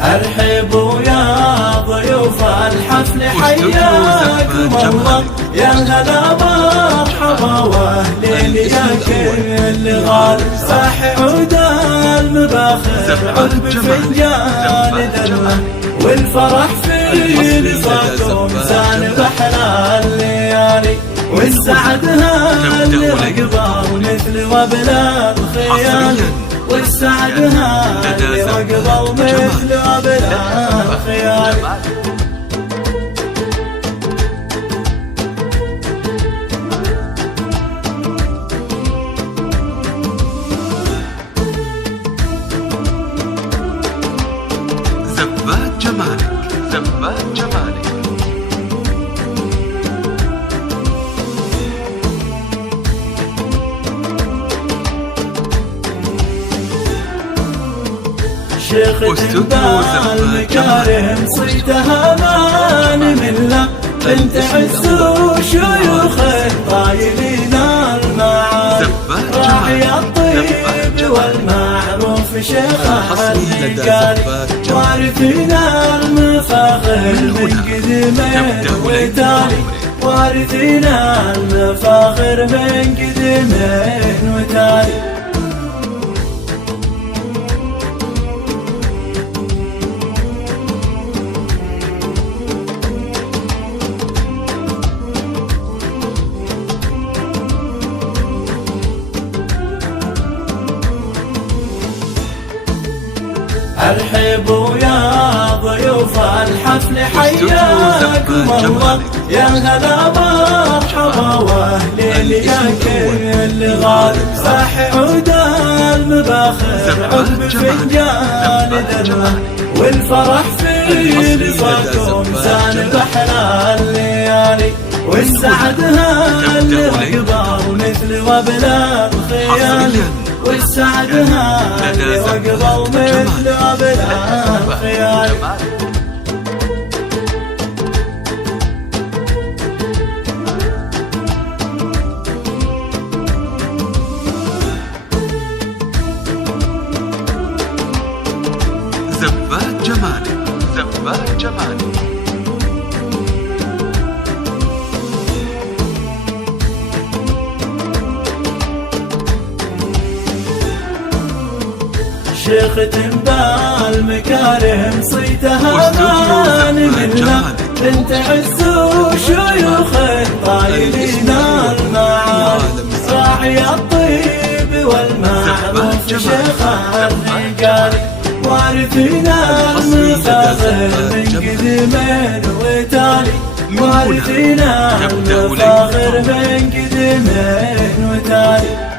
ارحبوا يا ضيوف الحفل حياكم الله، يا هلا مرحبا واهلين يا كل غالي، صاح عود المباخر عقب فنجان دلوه، والفرح في لصاكم سان بحلى الليالي، والسعد هاللي رقبه ومثل وبلا الخيال، والسعد هاللي رقبه ومثل وبلا الخيال. زبات جمالك، زبات جمالك. شيخ تنبال مكارم صيتها ما نمله، بنت عز وشيوخ طايلين المعاد، راعي الطيب والمعروف شيخ الرجال، وارثين المفاخر من قدمين وتالي، وارثين المفاخر من قدمين وتالي. ارحبوا يا ضيوف الحفل حياكم الله، يا هلا مرحبا واهلين يا كل غالي، صاح عود المباخر عقب فنجان دلوه، والفرح في لصاكم سان بحلى الليالي، والسعد هاللي رقبه ومثل وبلا الخيال، والسعد هاللي رقبه ومثل وبلا الخيال. زبات جمالك، زبات جمالك. شيخ تنبال مكارم صيتها ما نمله، بنت عز وشيوخ طايلين المعاد، راعي الطيب والمعروف شيخ الرجال، وارثين المفاخر من قدمين وتالي، وارثين المفاخر من قدمين وتالي.